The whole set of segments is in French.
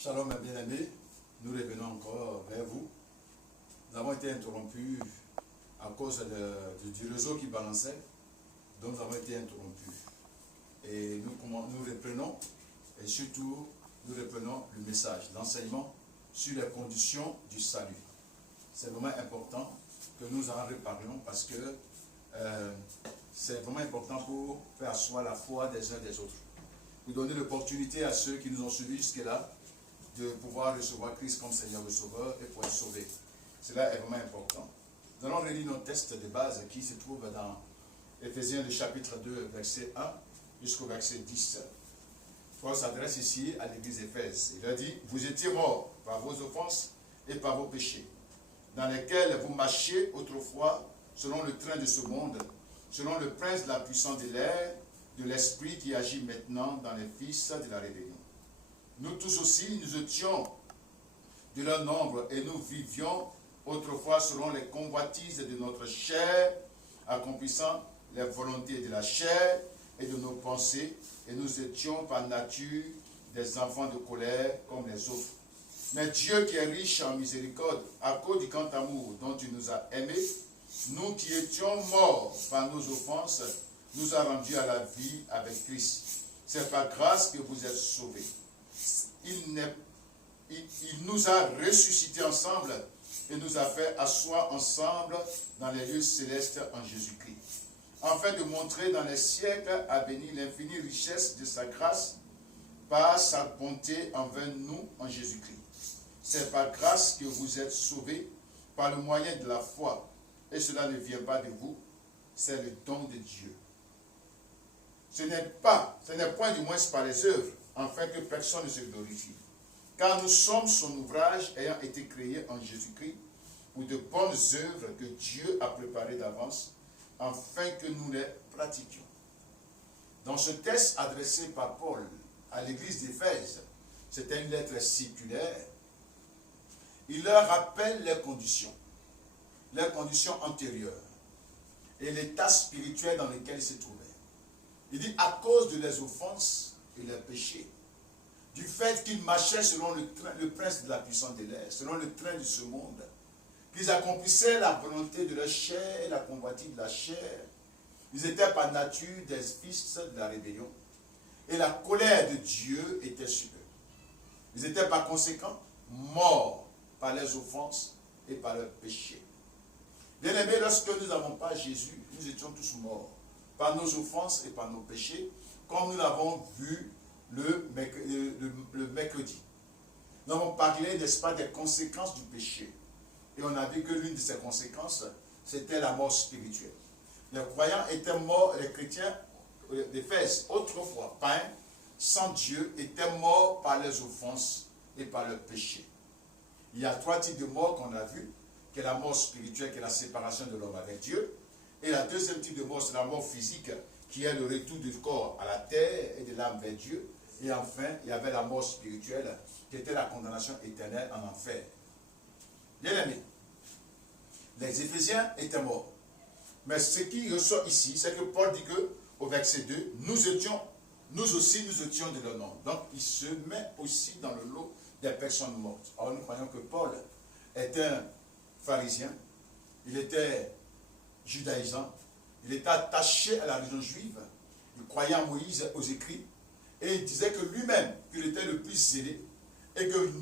Shalom mes bien-aimés, nous revenons encore vers vous. Nous avons été interrompus à cause du réseau qui balançait, donc nous avons été interrompus. Et nous reprenons, et surtout nous reprenons le message, l'enseignement sur les conditions du salut. C'est vraiment important que nous en reparlions parce que c'est vraiment important pour faire asseoir la foi des uns des autres. Pour donner l'opportunité à ceux qui nous ont suivis jusque-là de pouvoir recevoir Christ comme Seigneur et Sauveur et pour être sauvés. Cela est vraiment important. Nous allons relire notre texte de base qui se trouve dans Éphésiens le chapitre 2, verset 1 jusqu'au verset 10. Paul s'adresse ici à l'église d'Éphèse. Il a dit, vous étiez morts par vos offenses et par vos péchés, dans lesquels vous marchiez autrefois selon le train de ce monde, selon le prince de la puissance de l'air, de l'esprit qui agit maintenant dans les fils de la rébellion. Nous tous aussi, nous étions de leur nombre et nous vivions autrefois selon les convoitises de notre chair, accomplissant les volontés de la chair et de nos pensées, et nous étions par nature des enfants de colère comme les autres. Mais Dieu qui est riche en miséricorde, à cause du grand amour dont il nous a aimés, nous qui étions morts par nos offenses, nous a rendus à la vie avec Christ. C'est par grâce que vous êtes sauvés. Il nous a ressuscités ensemble et nous a fait asseoir ensemble dans les lieux célestes en Jésus-Christ, afin de montrer dans les siècles à venir l'infinie richesse de sa grâce par sa bonté envers nous en Jésus-Christ. C'est par grâce que vous êtes sauvés par le moyen de la foi, et cela ne vient pas de vous, c'est le don de Dieu. Ce n'est point du moins par les œuvres, afin que personne ne se glorifie. Car nous sommes son ouvrage ayant été créé en Jésus-Christ pour de bonnes œuvres que Dieu a préparées d'avance, afin que nous les pratiquions. Dans ce texte adressé par Paul à l'église d'Éphèse, c'était une lettre circulaire, il leur rappelle les conditions antérieures et l'état spirituel dans lequel ils se trouvaient. Il dit à cause de les offenses et les péchés, du fait qu'ils marchaient selon le prince de la puissance de l'air, selon le train de ce monde, qu'ils accomplissaient la volonté de leur chair et la convoitise de la chair. Ils étaient par nature des fils de la rébellion, et la colère de Dieu était sur eux. Ils étaient par conséquent morts par les offenses et par leurs péchés. Bien aimés, lorsque nous n'avons pas Jésus, nous étions tous morts par nos offenses et par nos péchés, comme nous l'avons vu le mercredi. Nous avons parlé, n'est-ce pas, des conséquences du péché. Et on a vu que l'une de ces conséquences, c'était la mort spirituelle. Les croyants étaient morts, les chrétiens d'Éphèse, autrefois païens, sans Dieu, étaient morts par les offenses et par le péché. Il y a trois types de morts qu'on a vus, qui est la mort spirituelle, qui est la séparation de l'homme avec Dieu. Et la deuxième type de mort, c'est la mort physique, qui est le retour du corps à la terre et de l'âme vers Dieu. Et enfin, il y avait la mort spirituelle, qui était la condamnation éternelle en enfer. Bien aimés, les Éphésiens étaient morts. Mais ce qui ressort ici, c'est que Paul dit que, au verset 2, nous aussi nous étions de leur nom. Donc, il se met aussi dans le lot des personnes mortes. Alors, nous croyons que Paul était un pharisien, il était judaïsant, il était attaché à la religion juive, il croyait en Moïse, aux écrits, et il disait que lui-même, qu'il était le plus zélé, et que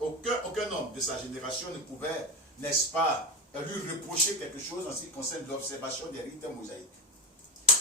aucun homme de sa génération ne pouvait, n'est-ce pas, lui reprocher quelque chose en ce qui concerne l'observation des rites mosaïques.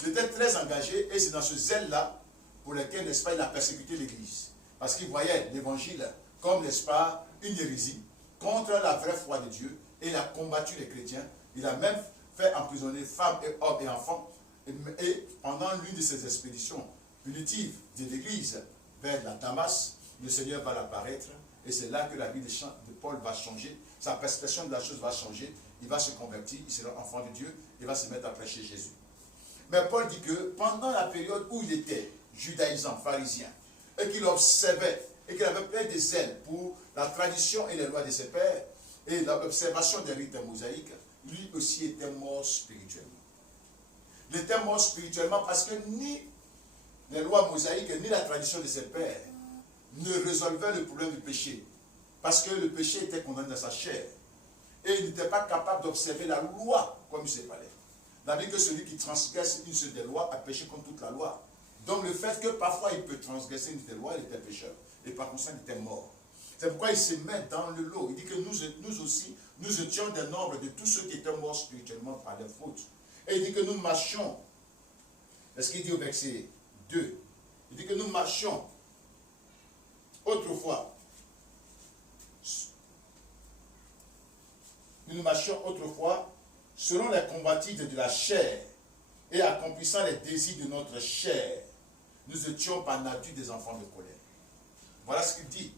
Il était très engagé, et c'est dans ce zèle-là pour lequel, n'est-ce pas, il a persécuté l'Église. Parce qu'il voyait l'Évangile comme, n'est-ce pas, une hérésie contre la vraie foi de Dieu, et il a combattu les chrétiens. Il a même fait emprisonner femmes et hommes et enfants. Et pendant l'une de ces expéditions punitives de l'Église vers la Damas, le Seigneur va l'apparaître, et c'est là que la vie de Paul va changer, sa perception de la chose va changer, il va se convertir, il sera enfant de Dieu, il va se mettre à prêcher Jésus. Mais Paul dit que pendant la période où il était judaïsant, pharisien, et qu'il observait, et qu'il avait plein de zèle pour la tradition et les lois de ses pères, et l'observation des rites mosaïques, lui aussi était mort spirituellement. Il était mort spirituellement parce que ni les lois mosaïques, ni la tradition de ses pères ne résolvait le problème du péché. Parce que le péché était condamné dans sa chair. Et il n'était pas capable d'observer la loi comme il se fallait. La Bible dit que celui qui transgresse une seule des lois a péché contre toute la loi. Donc le fait que parfois il peut transgresser une des lois, il était pécheur. Et par conséquent, il était mort. C'est pourquoi il se met dans le lot. Il dit que nous aussi, nous étions des nombres de tous ceux qui étaient morts spirituellement par des fautes. Et il dit que nous marchions. Est-ce qu'il dit au verset 2? Il dit que nous marchions autrefois. Nous marchions autrefois selon les convoitises de la chair et accomplissant les désirs de notre chair. Nous étions par nature des enfants de colère. Voilà ce qu'il dit.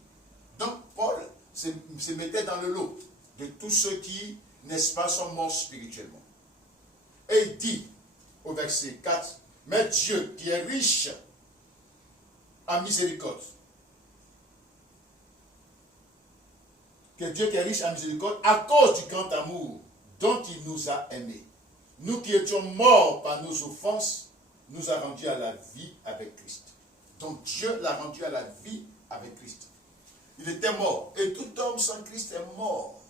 Donc Paul se mettait dans le lot de tous ceux qui, n'est-ce pas, sont morts spirituellement. Et il dit au verset 4, mais Dieu qui est riche en miséricorde, que Dieu qui est riche en miséricorde, à cause du grand amour dont il nous a aimés, nous qui étions morts par nos offenses, nous a rendus à la vie avec Christ. Donc Dieu l'a rendu à la vie avec Christ. Il était mort. Et tout homme sans Christ est mort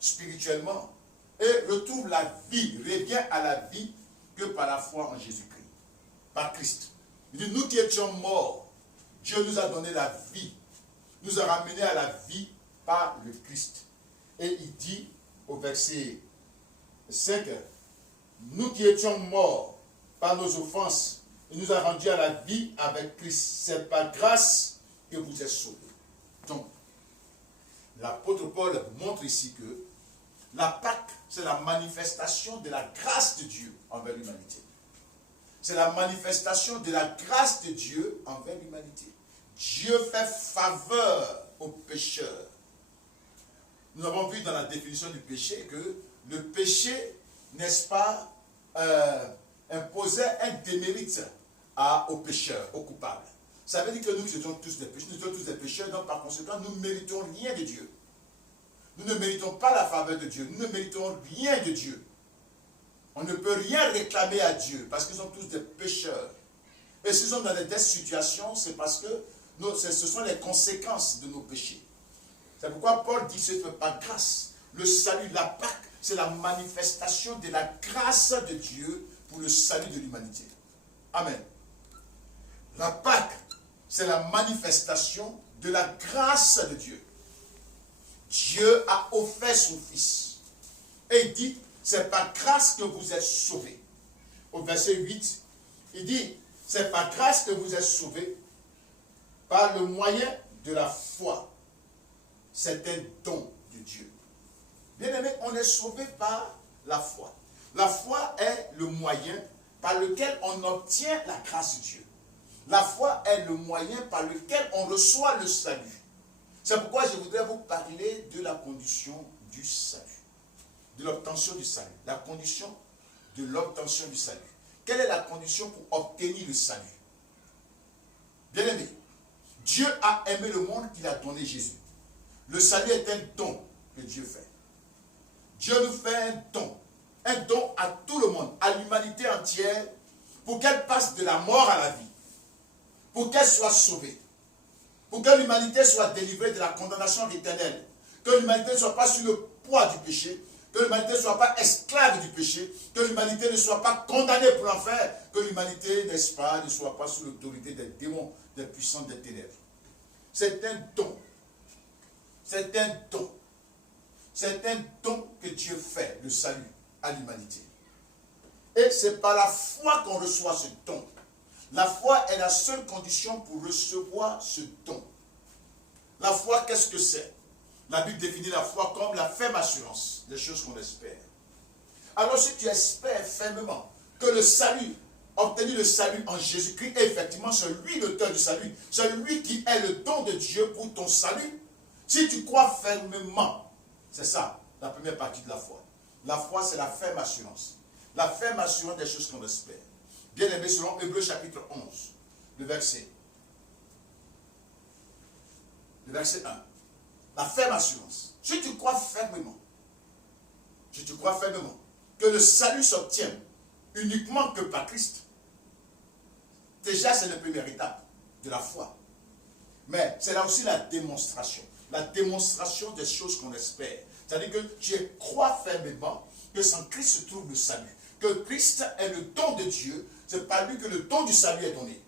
spirituellement. Et retrouve la vie, revient à la vie que par la foi en Jésus-Christ. Par Christ. Il dit, nous qui étions morts, Dieu nous a donné la vie. Nous a ramenés à la vie par le Christ. Et il dit au verset 5, nous qui étions morts par nos offenses, il nous a rendus à la vie avec Christ. C'est par grâce que vous êtes sauvés. Donc, l'apôtre Paul montre ici que la Pâque, c'est la manifestation de la grâce de Dieu envers l'humanité. C'est la manifestation de la grâce de Dieu envers l'humanité. Dieu fait faveur aux pécheurs. Nous avons vu dans la définition du péché que le péché, n'est-ce pas, imposait un démérite aux pécheurs, aux coupables. Ça veut dire que nous étions tous des pécheurs, donc par conséquent, nous ne méritons rien de Dieu. Nous ne méritons pas la faveur de Dieu. Nous ne méritons rien de Dieu. On ne peut rien réclamer à Dieu parce qu'ils sont tous des pécheurs. Et s'ils sont dans des situations, c'est parce que ce sont les conséquences de nos péchés. C'est pourquoi Paul dit que c'est par grâce. Le salut, la Pâque, c'est la manifestation de la grâce de Dieu pour le salut de l'humanité. Amen. La Pâque, c'est la manifestation de la grâce de Dieu. Dieu a offert son Fils. Et il dit, c'est par grâce que vous êtes sauvés. Au verset 8, il dit, c'est par grâce que vous êtes sauvés par le moyen de la foi. C'est un don de Dieu. Bien-aimés, on est sauvé par la foi. La foi est le moyen par lequel on obtient la grâce de Dieu. La foi est le moyen par lequel on reçoit le salut. C'est pourquoi je voudrais vous parler de la condition du salut. De l'obtention du salut. La condition de l'obtention du salut. Quelle est la condition pour obtenir le salut? Bien-aimé, Dieu a aimé le monde qu'il a donné Jésus. Le salut est un don que Dieu fait. Dieu nous fait un don à tout le monde, à l'humanité entière, pour qu'elle passe de la mort à la vie, pour qu'elle soit sauvée, pour que l'humanité soit délivrée de la condamnation éternelle, que l'humanité ne soit pas sous le poids du péché, que l'humanité ne soit pas esclave du péché, que l'humanité ne soit pas condamnée pour l'enfer, que l'humanité, n'est-ce pas, ne soit pas sous l'autorité des démons, des puissants des ténèbres. C'est un don. C'est un don. C'est un don que Dieu fait, le salut à l'humanité. Et c'est par la foi qu'on reçoit ce don. La foi est la seule condition pour recevoir ce don. La foi, qu'est-ce que c'est? La Bible définit la foi comme la ferme assurance des choses qu'on espère. Alors si tu espères fermement que le salut, obtenir le salut en Jésus-Christ, est effectivement c'est lui l'auteur du salut, c'est lui qui est le don de Dieu pour ton salut, si tu crois fermement, c'est ça, la première partie de la foi. La foi, c'est la ferme assurance. La ferme assurance des choses qu'on espère. Bien aimé, selon Hébreux chapitre 11, le verset 1. La ferme assurance. Si tu crois fermement que le salut s'obtient uniquement que par Christ, déjà c'est la première étape de la foi. Mais c'est là aussi la démonstration. La démonstration des choses qu'on espère. C'est-à-dire que tu crois fermement que sans Christ se trouve le salut. Que Christ est le don de Dieu. C'est par lui que le don du salut est donné.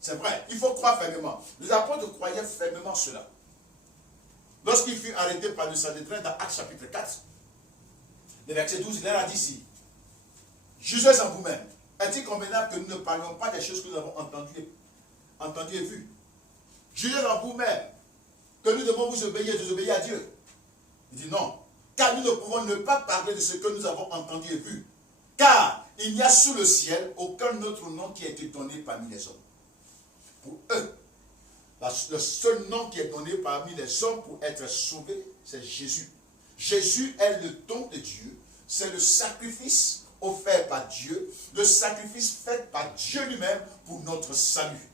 C'est vrai, il faut croire fermement. Les apôtres croyaient fermement cela. Lorsqu'il fut arrêté par le Sanhédrin dans Actes chapitre 4, le verset 12, il leur a dit ici, jugez en vous-même. Est-il convenable que nous ne parlions pas des choses que nous avons entendues et vues? Jugez en vous-même que nous devons vous obéir et désobéir à Dieu. Il dit non, car nous ne pouvons ne pas parler de ce que nous avons entendu et vu. Car il n'y a sous le ciel aucun autre nom qui a été donné parmi les hommes. Pour eux, le seul nom qui est donné parmi les hommes pour être sauvé, c'est Jésus. Jésus est le don de Dieu. C'est le sacrifice offert par Dieu, le sacrifice fait par Dieu lui-même pour notre salut.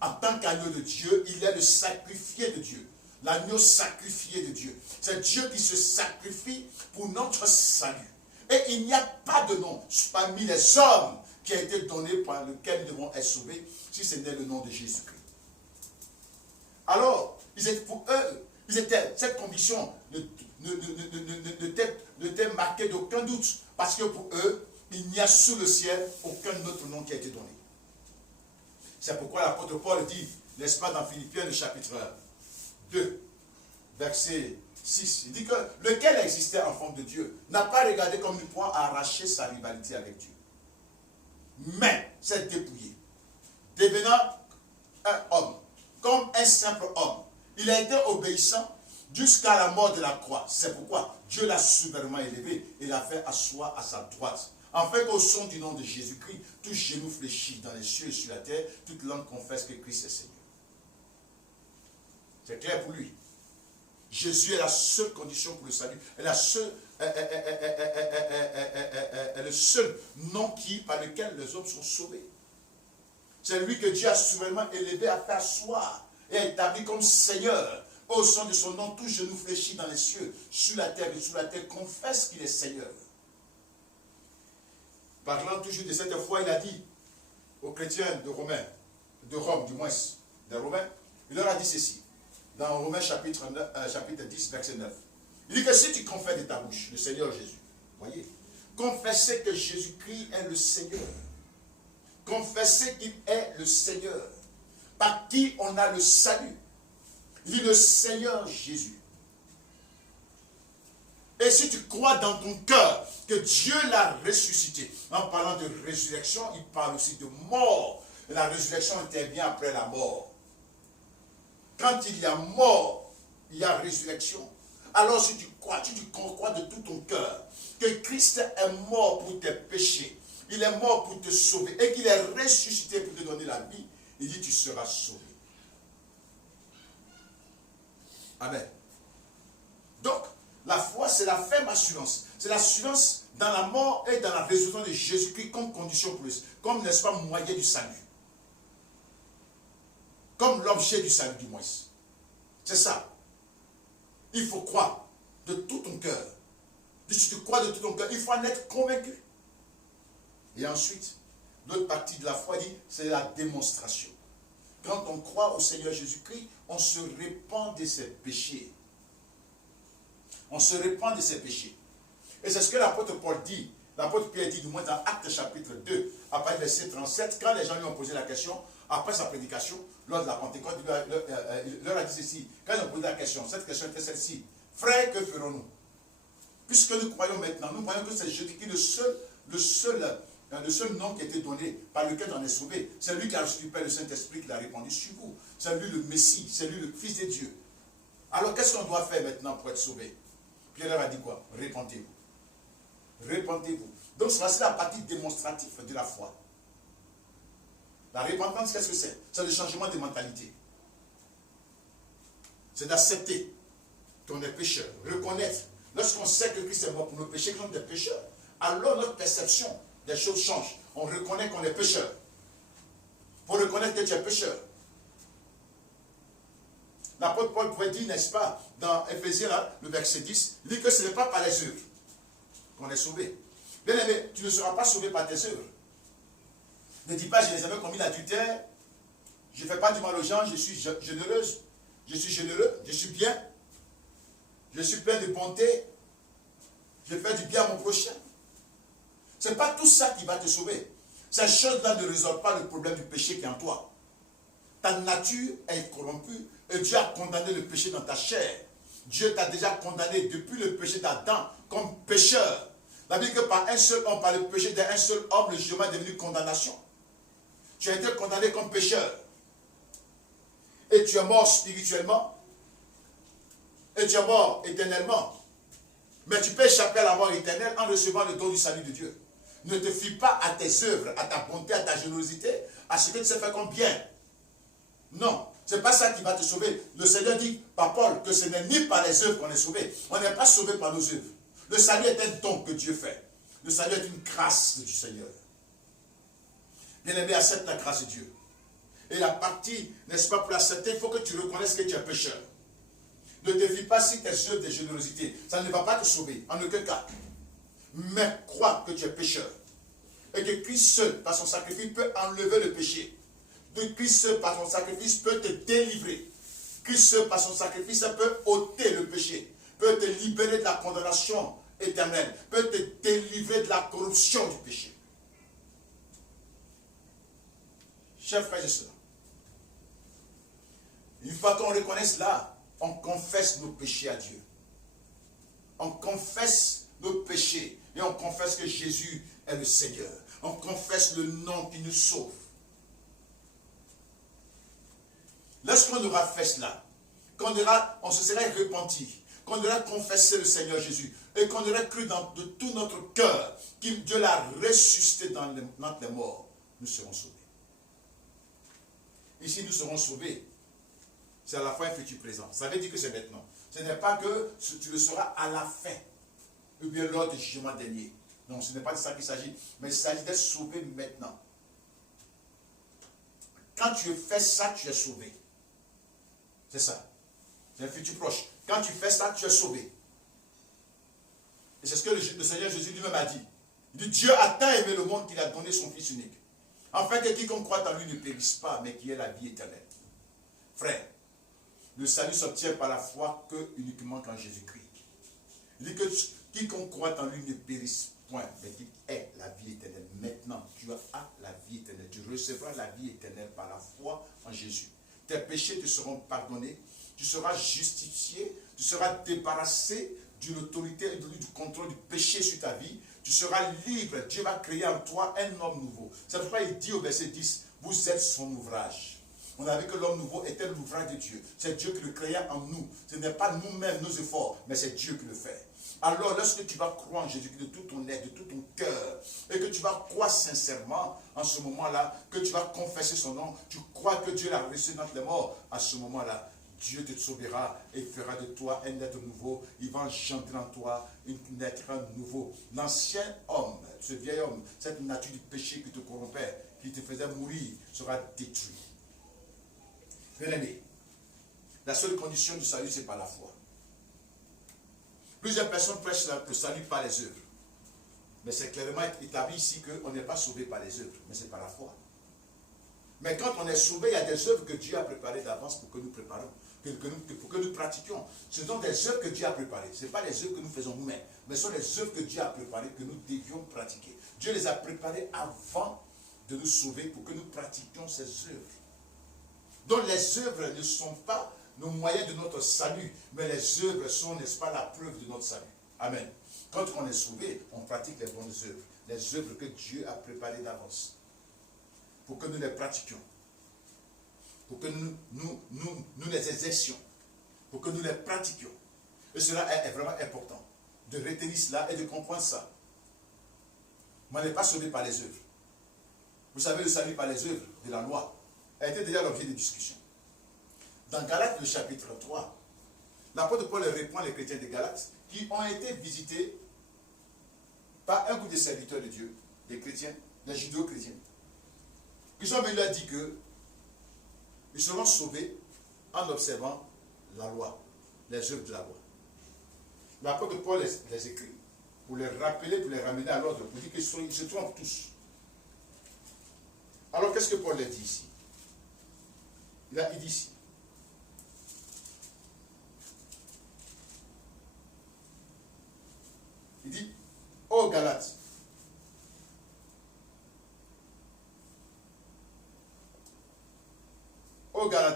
En tant qu'agneau de Dieu, il est le sacrifié de Dieu. L'agneau sacrifié de Dieu. C'est Dieu qui se sacrifie pour notre salut. Et il n'y a pas de nom parmi les hommes qui a été donné par lequel nous devons être sauvés, si ce n'est le nom de Jésus-Christ. Alors, pour eux, cette conviction n'était marquée d'aucun doute, parce que pour eux, il n'y a sous le ciel aucun autre nom qui a été donné. C'est pourquoi l'apôtre Paul dit, n'est-ce pas, dans Philippiens, le chapitre 2, verset 6, il dit que lequel existait en forme de Dieu n'a pas regardé comme une proie à arracher sa rivalité avec Dieu, mais s'est dépouillé, devenant un homme, comme un simple homme. Il a été obéissant jusqu'à la mort de la croix. C'est pourquoi Dieu l'a souverainement élevé et l'a fait asseoir à sa droite. Afin qu'au son du nom de Jésus-Christ, tout genou fléchit dans les cieux et sur la terre, toute langue confesse que Christ est Seigneur. C'est clair pour lui. Jésus est la seule condition pour le salut. Est le seul nom par lequel les hommes sont sauvés. C'est lui que Dieu a souverainement élevé à faire asseoir et a établi comme Seigneur. Au son de son nom, tout genou fléchit dans les cieux, sur la terre et sous la terre, confesse qu'il est Seigneur. Parlant toujours de cette foi, il a dit aux chrétiens de Rome du moins, des Romains, il leur a dit ceci, dans Romains chapitre 10, verset 9. Il dit que si tu confesses de ta bouche le Seigneur Jésus, voyez, confessez que Jésus-Christ est le Seigneur. Confessez qu'il est le Seigneur, par qui on a le salut. Il dit le Seigneur Jésus. Et si tu crois dans ton cœur que Dieu l'a ressuscité, en parlant de résurrection, il parle aussi de mort. Et la résurrection intervient après la mort. Quand il y a mort, il y a résurrection. Alors si tu crois de tout ton cœur que Christ est mort pour tes péchés, il est mort pour te sauver et qu'il est ressuscité pour te donner la vie, il dit tu seras sauvé. Amen. Donc, la foi, c'est la ferme assurance. C'est l'assurance dans la mort et dans la résurrection de Jésus-Christ comme condition pour lui, comme, n'est-ce pas, moyen du salut. Comme l'objet du salut, du moins. C'est ça. Il faut croire de tout ton cœur. Si tu crois de tout ton cœur, il faut en être convaincu. Et ensuite, l'autre partie de la foi dit, c'est la démonstration. Quand on croit au Seigneur Jésus-Christ, on se répand de ses péchés. On se répand de ses péchés. Et c'est ce que l'apôtre Paul dit. L'apôtre Pierre dit, du moins dans Actes chapitre 2, après verset 37, quand les gens lui ont posé la question, après sa prédication, lors de la Pentecôte, il leur a dit ceci. Quand ils ont posé la question, cette question était celle-ci. Frères, que ferons-nous? Puisque nous croyons maintenant, nous croyons que c'est Jésus-Christ le seul nom qui a été donné, par lequel on est sauvé. C'est lui qui a reçu du Père le Saint-Esprit qui l'a répandu sur vous. C'est lui le Messie, c'est lui le Fils de Dieu. Alors qu'est-ce qu'on doit faire maintenant pour être sauvé? Pierre leur a dit quoi? Répentez-vous. Répentez-vous. Donc c'est la partie démonstrative de la foi. La repentance, qu'est-ce que c'est? C'est le changement de mentalité. C'est d'accepter qu'on est pécheur. Reconnaître. Lorsqu'on sait que Christ est mort pour nos péchés, que nous sommes des pécheurs, alors notre perception des choses change. On reconnaît qu'on est pécheur. Il faut reconnaître que tu es pécheur. L'apôtre Paul pouvait dire, n'est-ce pas, dans Éphésiens, le verset 10, il dit que ce n'est pas par les œuvres qu'on est sauvé. Bien aimé, tu ne seras pas sauvé par tes œuvres. Ne dis pas, je n'ai jamais commis l'adultère, Je ne fais pas du mal aux gens, je suis généreuse, je suis généreux, je suis bien, je suis plein de bonté, je fais du bien à mon prochain. Ce n'est pas tout ça qui va te sauver. Ces choses-là ne résolvent pas le problème du péché qui est en toi. Ta nature est corrompue et Dieu a condamné le péché dans ta chair. Dieu t'a déjà condamné depuis le péché d'Adam comme pécheur. La Bible dit que par un seul homme, par le péché d'un seul homme, le jugement est devenu condamnation. Tu as été condamné comme pécheur. Et tu es mort spirituellement. Et tu es mort éternellement. Mais tu peux échapper à la mort éternelle en recevant le don du salut de Dieu. Ne te fie pas à tes œuvres, à ta bonté, à ta générosité, à ce que tu sais faire comme bien. Non, ce n'est pas ça qui va te sauver. Le Seigneur dit par Paul que ce n'est ni par les œuvres qu'on est sauvé. On n'est pas sauvé par nos œuvres. Le salut est un don que Dieu fait. Le salut est une grâce du Seigneur. Bien-aimé, accepte la grâce de Dieu. Et la partie, n'est-ce pas, pour l'accepter, il faut que tu reconnaisses que tu es pécheur. Ne te fie pas sur tes œuvres de générosité. Ça ne va pas te sauver, en aucun cas. Mais crois que tu es pécheur. Et que Christ seul, par son sacrifice, peut enlever le péché. Que Christ seul, par son sacrifice, peut te délivrer. Christ seul, par son sacrifice, peut ôter le péché. Peut te libérer de la condamnation éternelle. Peut te délivrer de la corruption du péché. Chers frères et sœurs, une fois qu'on reconnaît cela, on confesse nos péchés à Dieu. On confesse nos péchés et on confesse que Jésus est le Seigneur. On confesse le nom qui nous sauve. Lorsqu'on aura fait cela, on se serait repenti, qu'on aura confessé le Seigneur Jésus et qu'on aurait cru de tout notre cœur que Dieu l'a ressuscité dans les morts, nous serons sauvés. Ici, nous serons sauvés. C'est à la fin un futur présent. Ça veut dire que c'est maintenant. Ce n'est pas que tu le seras à la fin, ou bien lors du jugement dernier. Non, ce n'est pas de ça qu'il s'agit, mais il s'agit d'être sauvé maintenant. Quand tu fais ça, tu es sauvé. C'est ça. C'est un futur proche. Quand tu fais ça, tu es sauvé. Et c'est ce que le Seigneur Jésus lui-même a dit. Il dit, Dieu a tant aimé le monde qu'il a donné son Fils unique. Afin que quiconque croit en lui ne périsse pas, mais qu'il ait la vie éternelle. Frère, le salut s'obtient par la foi uniquement qu'en Jésus-Christ. Il dit que quiconque croit en lui ne périsse point, mais qu'il ait la vie éternelle. Maintenant, tu as la vie éternelle. Tu recevras la vie éternelle par la foi en Jésus. Tes péchés te seront pardonnés, tu seras justifié, tu seras débarrassé de l'autorité et du contrôle du péché sur ta vie. Tu seras libre. Dieu va créer en toi un homme nouveau. C'est pourquoi il dit au verset 10, vous êtes son ouvrage. On a vu que l'homme nouveau était l'ouvrage de Dieu. C'est Dieu qui le créa en nous. Ce n'est pas nous-mêmes, nos efforts, mais c'est Dieu qui le fait. Alors, lorsque tu vas croire en Jésus de tout ton être, de tout ton cœur, et que tu vas croire sincèrement en ce moment-là, que tu vas confesser son nom, tu crois que Dieu l'a ressuscité d'entre les morts, à ce moment-là, Dieu te sauvera et fera de toi un être nouveau. Il va engendrer en toi un être nouveau. L'ancien homme, ce vieil homme, cette nature du péché qui te corrompait, qui te faisait mourir, sera détruit. Bien-aimé, la seule condition du salut, c'est par la foi. Plusieurs personnes prêchent le salut par les œuvres. Mais c'est clairement établi ici qu'on n'est pas sauvé par les œuvres, mais c'est par la foi. Mais quand on est sauvé, il y a des œuvres que Dieu a préparées d'avance pour que nous préparions, pour que nous pratiquions. Ce sont des œuvres que Dieu a préparées. Ce n'est pas les œuvres que nous faisons nous-mêmes, mais ce sont les œuvres que Dieu a préparées, que nous devions pratiquer. Dieu les a préparées avant de nous sauver pour que nous pratiquions ces œuvres. Donc les œuvres ne sont pas nos moyens de notre salut, mais les œuvres sont, n'est-ce pas, la preuve de notre salut. Amen. Quand on est sauvé, on pratique les bonnes œuvres, les œuvres que Dieu a préparées d'avance, pour que nous les pratiquions, pour que nous les exercions, pour que nous les pratiquions. Et cela est vraiment important, de retenir cela et de comprendre ça. Mais on n'est pas sauvé par les œuvres. Vous savez, le salut par les œuvres de la loi a été déjà l'objet de discussion. Dans Galates, le chapitre 3, l'apôtre Paul répond les chrétiens de Galates qui ont été visités par un groupe de serviteurs de Dieu, des chrétiens, des judéo-chrétiens. Ils ont leur dit que ils seront sauvés en observant la loi, les œuvres de la loi. L'apôtre Paul les écrit pour les rappeler, pour les ramener à l'ordre, pour dire qu'ils se trompent tous. Alors qu'est-ce que Paul leur dit ici? il dit ici. Il dit, ô Galates,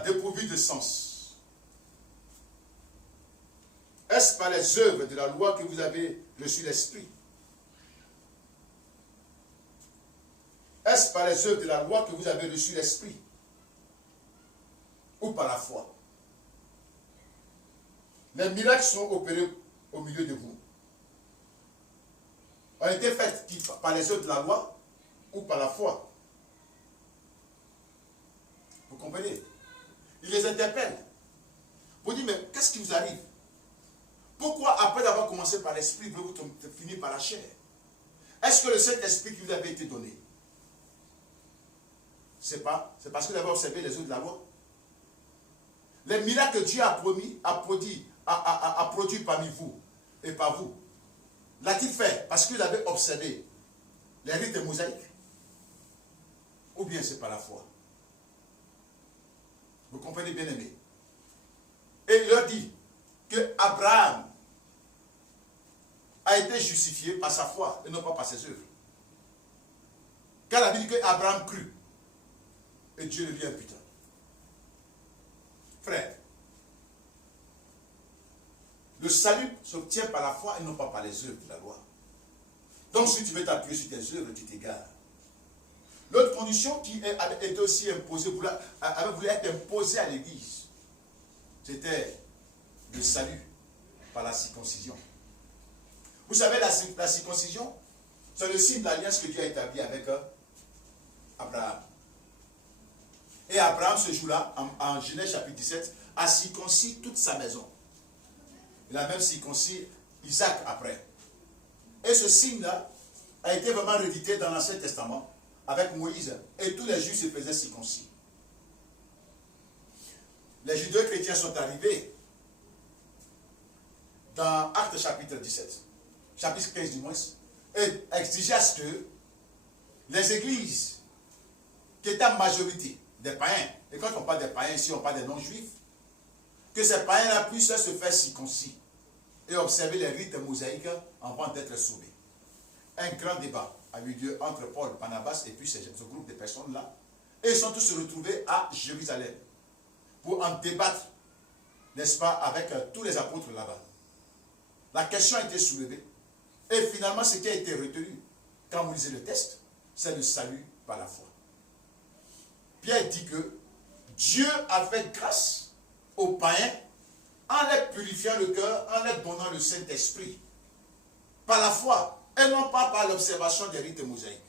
dépourvu de sens, est-ce par les œuvres de la loi que vous avez reçu l'Esprit? Est-ce par les œuvres de la loi que vous avez reçu l'Esprit? Ou par la foi? Les miracles sont opérés au milieu de vous. Ont été faits par les œuvres de la loi ou par la foi? Vous comprenez? Il les interpelle. Vous dites, mais qu'est-ce qui vous arrive? Pourquoi, après avoir commencé par l'Esprit, vous finir par la chair? Est-ce que le Saint-Esprit qui vous avait été donné, c'est parce que vous avez observé les œuvres de la loi? Les miracles que Dieu a promis, a produit parmi vous et par vous, l'a-t-il fait parce que vous avez observé les rites mosaïques? Ou bien c'est par la foi? Vous comprenez, bien aimé? Et il leur dit que Abraham a été justifié par sa foi et non pas par ses œuvres. Car la Bible dit qu'Abraham crut et Dieu le lui imputa. Frère, le salut s'obtient par la foi et non pas par les œuvres de la loi. Donc si tu veux t'appuyer sur tes œuvres, tu t'égares. L'autre condition qui avait été aussi imposée, avait voulu être imposée à l'Église, c'était le salut par la circoncision. Vous savez, la circoncision, c'est le signe de l'alliance que Dieu a établi avec Abraham. Et Abraham, ce jour-là, en Genèse chapitre 17, a circoncis toute sa maison. Il a même circoncis Isaac après. Et ce signe-là a été vraiment réédité dans l'Ancien Testament avec Moïse. Et tous les Juifs se faisaient circoncis. Les Judéo-chrétiens sont arrivés dans Actes chapitre 17, chapitre 15 du moins, et exigeaient à ce que les églises qui étaient en majorité des païens, et quand on parle des païens ici, on parle des non-juifs, que ces païens-là puissent se faire circoncis et observer les rites mosaïques avant d'être sauvés. Un grand débat a eu lieu entre Paul, Barnabas et puis ce groupe de personnes-là. Et ils sont tous retrouvés à Jérusalem pour en débattre, n'est-ce pas, avec tous les apôtres là-bas. La question a été soulevée. Et finalement, ce qui a été retenu, quand vous lisez le texte, c'est le salut par la foi. Pierre dit que Dieu a fait grâce aux païens en les purifiant le cœur, en leur donnant le Saint-Esprit. Par la foi, et non pas par l'observation des rites mosaïques.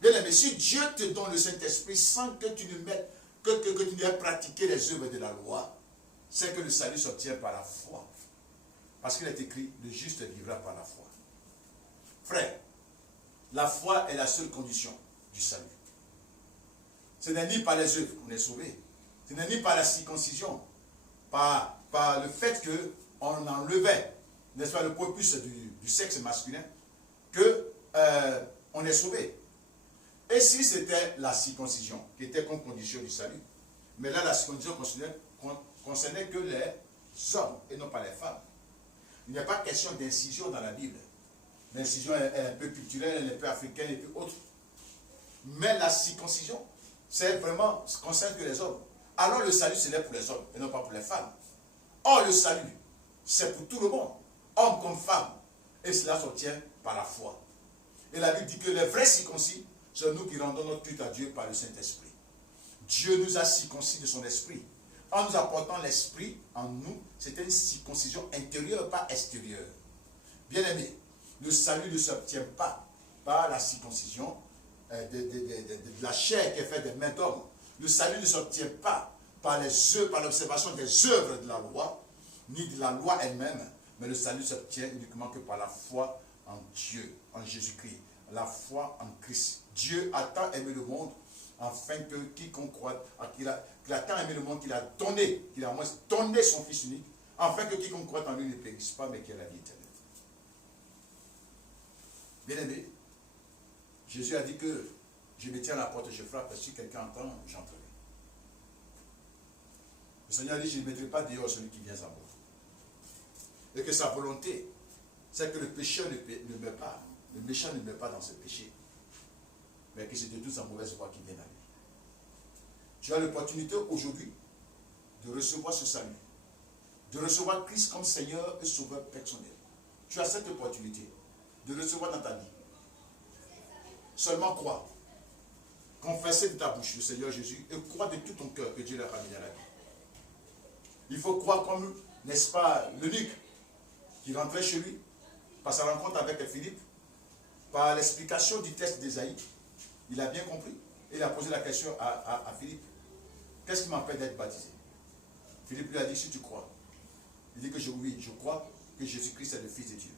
Bien aimé, si Dieu te donne le Saint-Esprit sans que tu ne mettes, que tu n'aies pratiqué les œuvres de la loi, c'est que le salut s'obtient par la foi. Parce qu'il est écrit, le juste vivra par la foi. Frère, la foi est la seule condition du salut. Ce n'est ni par les œuvres qu'on est sauvé. Ce n'est ni par la circoncision, par le fait qu'on enlevait, n'est-ce pas, le prépuce du sexe masculin, qu'on est sauvé. Et si c'était la circoncision, qui était comme condition du salut, mais là la circoncision concernait que les hommes et non pas les femmes. Il n'y a pas question d'incision dans la Bible. L'incision est un peu culturelle, elle est un peu africaine et puis autre. Mais la circoncision, c'est vraiment ce qui concerne que les hommes. Alors le salut, c'est pour les hommes et non pas pour les femmes. Or, le salut, c'est pour tout le monde, homme comme femme. Et cela s'obtient par la foi. Et la Bible dit que les vrais circoncis, c'est nous qui rendons notre culte à Dieu par le Saint-Esprit. Dieu nous a circoncis de son esprit. En nous apportant l'esprit en nous, c'était une circoncision intérieure, pas extérieure. Bien aimé, le salut ne s'obtient pas par la circoncision de la chair qui est faite des mains d'hommes. Le salut ne s'obtient pas par l'observation des œuvres de la loi, ni de la loi elle-même, mais le salut s'obtient uniquement que par la foi en Dieu, en Jésus-Christ, la foi en Christ. Dieu a tant aimé le monde, afin que quiconque croit, qu'il a tant aimé le monde qu'il a donné, qu'il a moins donné son Fils unique, afin que quiconque croit en lui ne périsse pas, mais qu'il ait la vie éternelle. Bien-aimé, Jésus a dit que je me tiens à la porte et je frappe, si quelqu'un entend, j'entrerai. Le Seigneur dit, je ne mettrai pas dehors celui qui vient à moi. Et que sa volonté, c'est que le pécheur ne meurt pas. Le méchant ne meurt pas dans ce péché. Mais que c'est de toute sa mauvaise voie qui vient à lui. Tu as l'opportunité aujourd'hui de recevoir ce salut. De recevoir Christ comme Seigneur et Sauveur personnel. Tu as cette opportunité de le recevoir dans ta vie. Seulement crois. Confesser de ta bouche le Seigneur Jésus et crois de tout ton cœur que Dieu l'a ramené à la vie. Il faut croire comme, n'est-ce pas, l'eunuque qui rentrait chez lui par sa rencontre avec Philippe, par l'explication du texte d'Ésaïe. Il a bien compris et il a posé la question à Philippe. Qu'est-ce qui m'empêche d'être baptisé? Philippe lui a dit, si tu crois. Il dit que oui, je crois que Jésus-Christ est le Fils de Dieu.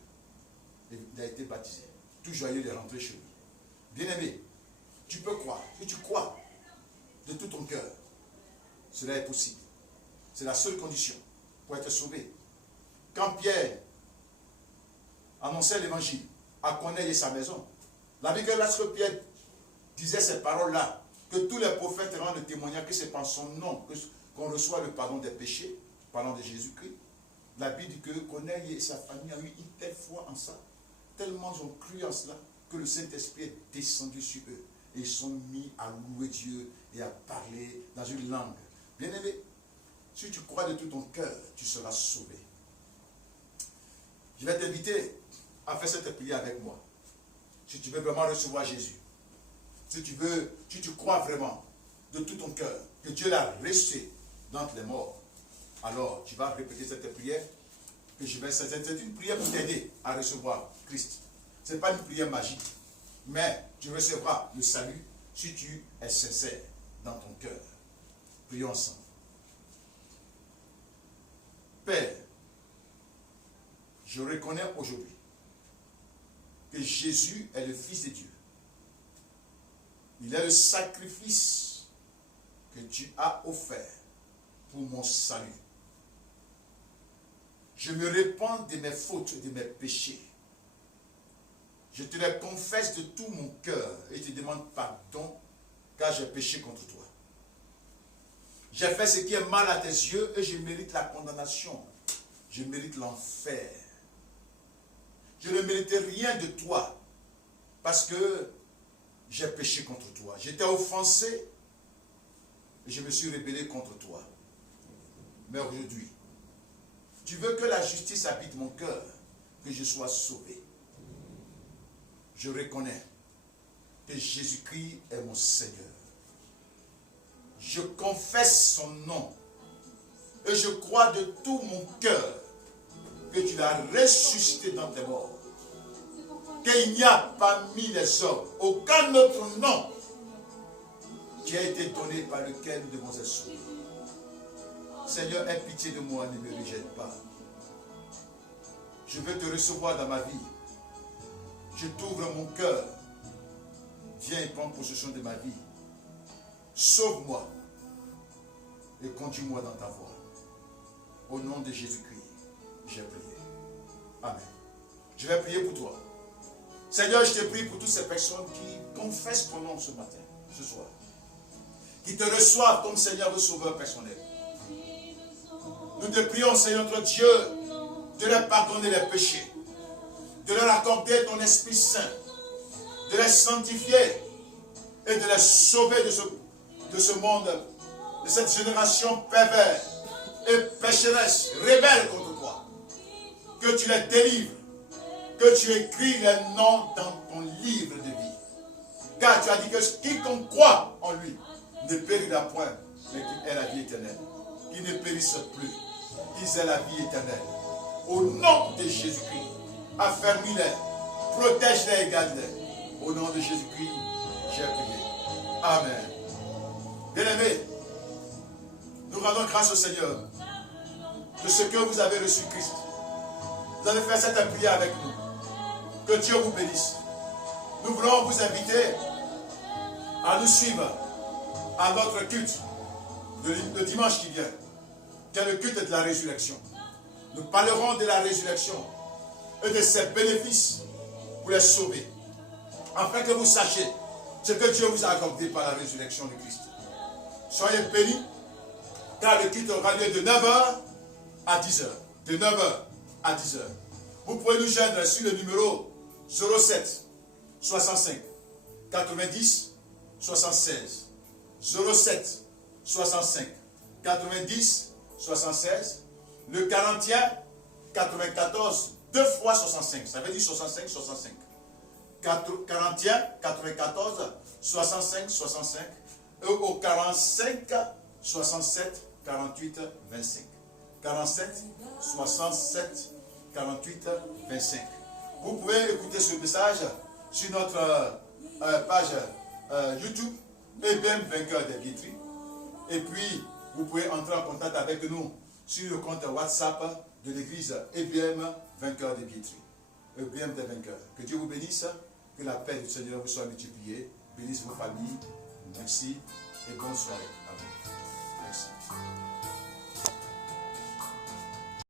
Et il a été baptisé. Tout joyeux, il est rentré chez lui. Bien-aimé, tu peux croire. Si tu crois de tout ton cœur, cela est possible. C'est la seule condition pour être sauvé. Quand Pierre annonçait l'évangile à Corneille et sa maison, la Bible, lorsque Pierre disait ces paroles-là, que tous les prophètes rendent le témoignage que c'est par son nom qu'on reçoit le pardon des péchés, parlant de Jésus-Christ. La Bible dit que Corneille et sa famille ont eu une telle foi en ça, tellement ils ont cru en cela, que le Saint-Esprit est descendu sur eux. Et ils sont mis à louer Dieu et à parler dans une langue. Bien-aimé, si tu crois de tout ton cœur, tu seras sauvé. Je vais t'inviter à faire cette prière avec moi. Si tu veux vraiment recevoir Jésus. Si tu crois vraiment de tout ton cœur que Dieu l'a ressuscité d'entre les morts, alors tu vas répéter cette prière que c'est une prière pour t'aider à recevoir Christ. Ce n'est pas une prière magique, mais tu recevras le salut si tu es sincère dans ton cœur. Prions ensemble. Père, je reconnais aujourd'hui que Jésus est le Fils de Dieu. Il est le sacrifice que tu as offert pour mon salut. Je me répands de mes fautes et de mes péchés. Je te les confesse de tout mon cœur et te demande pardon car j'ai péché contre toi. J'ai fait ce qui est mal à tes yeux et je mérite la condamnation. Je mérite l'enfer. Je ne méritais rien de toi parce que j'ai péché contre toi. J'étais offensé et je me suis rebellé contre toi. Mais aujourd'hui, tu veux que la justice habite mon cœur, que je sois sauvé. Je reconnais que Jésus-Christ est mon Seigneur. Je confesse son nom et je crois de tout mon cœur que tu l'as ressuscité dans tes morts. Qu'il n'y a parmi les hommes aucun autre nom qui a été donné par lequel nous devons être sauvés. Seigneur, aie pitié de moi, ne me rejette pas. Je veux te recevoir dans ma vie. Je t'ouvre mon cœur. Viens et prends possession de ma vie. Sauve-moi et conduis-moi dans ta voie. Au nom de Jésus-Christ, j'ai prié. Amen. Je vais prier pour toi. Seigneur, je te prie pour toutes ces personnes qui confessent ton nom ce matin, ce soir. Qui te reçoivent comme Seigneur et Sauveur personnel. Nous te prions, Seigneur notre Dieu, de leur pardonner les péchés, de leur accorder ton Esprit Saint, de les sanctifier et de les sauver de ce monde, de cette génération perverse et pécheresse, rebelle contre toi. Que tu les délivres, que tu écris les noms dans ton livre de vie. Car tu as dit que quiconque croit en lui ne périra point, mais qu'il ait la vie éternelle. Qu'il ne périsse plus, qu'ils aient la vie éternelle. Au nom de Jésus-Christ, affermis-les, protège-les et garde-les. Au nom de Jésus-Christ, j'ai prié. Amen. Bien-aimés, nous rendons grâce au Seigneur de ce que vous avez reçu Christ. Vous allez faire cette prière avec nous. Que Dieu vous bénisse. Nous voulons vous inviter à nous suivre à notre culte le dimanche qui vient, qui est le culte de la résurrection. Nous parlerons de la résurrection et de ses bénéfices pour les sauver, afin que vous sachiez ce que Dieu vous a accordé par la résurrection de Christ. Soyez bénis car le culte aura lieu de 9 h à 10 h. De 9 h à 10 h. Vous pouvez nous joindre sur le numéro 07 65 90 76. 07 65 90 76. Le 41 94 2 fois 65. Ça veut dire 65 65. 41 94 65 65. Et au 45 67 48 25. 47 67 48 25. Vous pouvez écouter ce message sur notre page YouTube, EBM Vainqueur des Guitry. Et puis, vous pouvez entrer en contact avec nous sur le compte WhatsApp de l'église EBM Vainqueur des Guitry. EBM des Vainqueurs. Que Dieu vous bénisse, que la paix du Seigneur vous soit multipliée, bénisse vos familles. Merci et bonne soirée. Amen. Merci.